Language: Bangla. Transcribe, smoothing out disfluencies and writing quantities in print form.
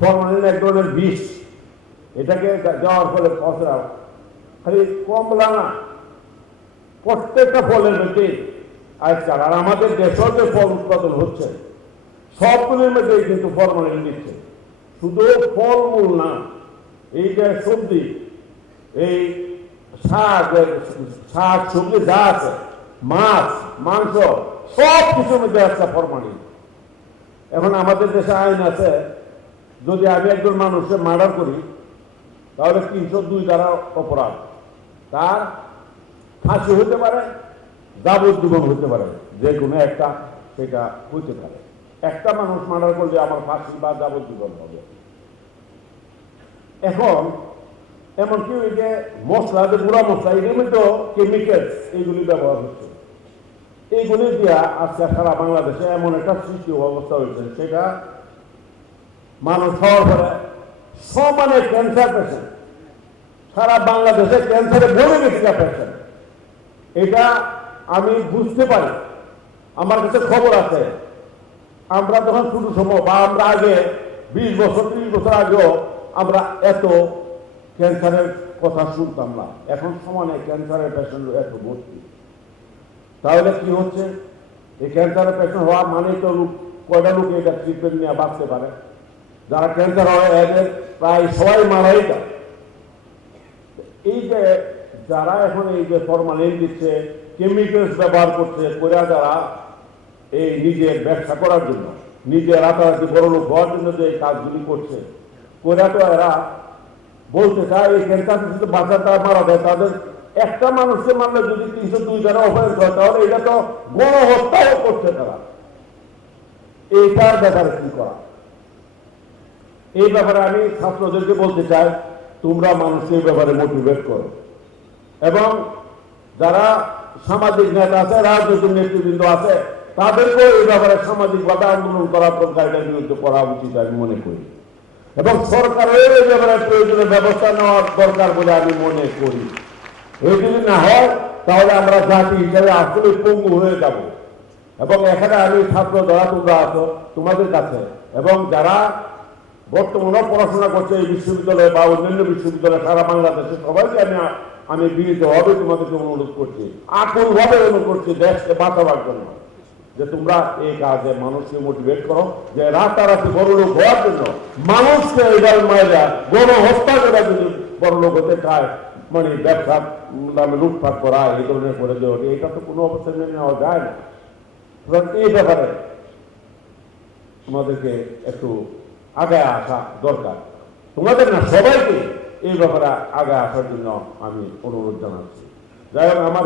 ফরমালিন এক ধরনের বিষ, এটাকে দেওয়ার ফলে ফসলা খালি কমলা না, প্রত্যেকটা ফলের মধ্যে আজকাল, আর আমাদের দেশেও যে ফল উৎপাদন হচ্ছে সবগুলির মধ্যেই কিন্তু ফরমালিন দিচ্ছে। শুধু ফলমূল না, এই যে সবজি, এই শাক সবজি যা আছে, মাছ মাংস সব কিছুর মধ্যে একটা ফরমালিন। এখন আমাদের দেশে আইন আছে, যদি আমি একজন মানুষের মার্ডার করি তাহলে 302 দ্বারা অপরাধ, তার ফাঁসি হতে পারে, যাবজ্জীবন হতে পারে, যে কোনো একটা সেটা হতে পারে। একটা মানুষ মার্ডার করলে আমার ফাঁসি বা যাবজ্জীবন হবে। এখন এমনকি ওই যে মশলা, যে গুঁড়া মশলা, এগুলির মধ্যেও কেমিক্যালস এইগুলি ব্যবহার হচ্ছে। এইগুলি দিয়া আজকে সারা বাংলাদেশে এমন একটা সৃষ্টি অবস্থা হয়েছে, সেটা মানুষ হওয়ার পরে সমানে ক্যান্সার পেশেন্ট, সারা বাংলাদেশে ক্যান্সারে ভরে গেছে পেশেন্ট। এটা আমি বুঝতে পারি, আমার কাছে খবর আছে। আমরা যখন শুরু সময় বা আমরা আগে 20 বছর 30 বছর আগেও আমরা এত ক্যান্সারের কথা শুনতাম না। এখন সমানে ক্যান্সারের পেশেন্ট এত ভর্তি। তাহলে কি হচ্ছে, এই ক্যান্সারের পেশেন্ট হওয়া মানে তো কয়টা লোক এটা ট্রিটমেন্ট নিয়ে বাঁচতে পারে? যারা ক্যান্সার হয় এদের প্রায় সবাই মারাই যায়। এই যে যারা এখন এই যে ফরমালিন দিচ্ছে, কেমিক্যালস ব্যবহার করছে, কোরা যারা এই নিজের ব্যবসা করার জন্য, নিজের রাতারাতি বড় লোক হওয়ার জন্য যে এই কাজগুলি করছে, কোরা তো এরা বলতে চায় এই ক্যান্সার থেকে বাঁচাটা মারা যায়। তাদের একটা মানুষকে মারলে যদি 302 দ্বারা অফেন্স হয়, তাহলে এটা তো গণহত্যাও করছে তারা। এইটার ব্যাপারে কি করা? এই ব্যাপারে আমি ছাত্রদেরকে বলতে চাই, তোমরা মানুষকে এই ব্যাপারে মোটিভেট করো, এবং যারা সামাজিক নেতা আছে, রাজনৈতিক নেতৃবৃন্দ আছে, তাদেরকেও এই ব্যাপারে সামাজিকভাবে আন্দোলন করার দরকার, এটার বিরুদ্ধে করা উচিত আমি মনে করি, এবং সরকারের এই ব্যাপারে প্রয়োজনীয় ব্যবস্থা নেওয়ার দরকার বলে আমি মনে করি। এই যদি না হয় তাহলে আমরা জাতি হিসাবে আসলে পঙ্গু হয়ে যাব। এবং এখানে আমি ছাত্র যারা তোমরা আছো, তোমাদের কাছে, এবং যারা বর্তমানে পড়াশোনা করছে এই বিশ্ববিদ্যালয়ে বা অন্যান্য বিশ্ববিদ্যালয়ে সারা বাংলাদেশে, সবাইকে আমি বিনীতভাবে তোমাদেরকে অনুরোধ করছি, আকুলভাবে অনুরোধ করছি দেশকে বাঁচাবার জন্য, যে তোমরা এই কাজে মানুষকে মোটিভেট করো, যে রাতারাতি বড় লোক হওয়ার জন্য মানুষকে এইভাবে মায়েরা গণহত্যা করে যদি বড় লোক হতে চায়, মানে ব্যবসা নামে লুটপাট করা, এই ধরনের করে দেওয়া, এটা তো কোনো অবস্থায় মেনে নেওয়া যায় না। এই ব্যাপারে তোমাদেরকে একটু আগে আসা দরকার, তোমাদের না সবাইকে এই ব্যাপারে আগে আসার জন্য আমি অনুরোধ জানাচ্ছি। যাই হোক, আমার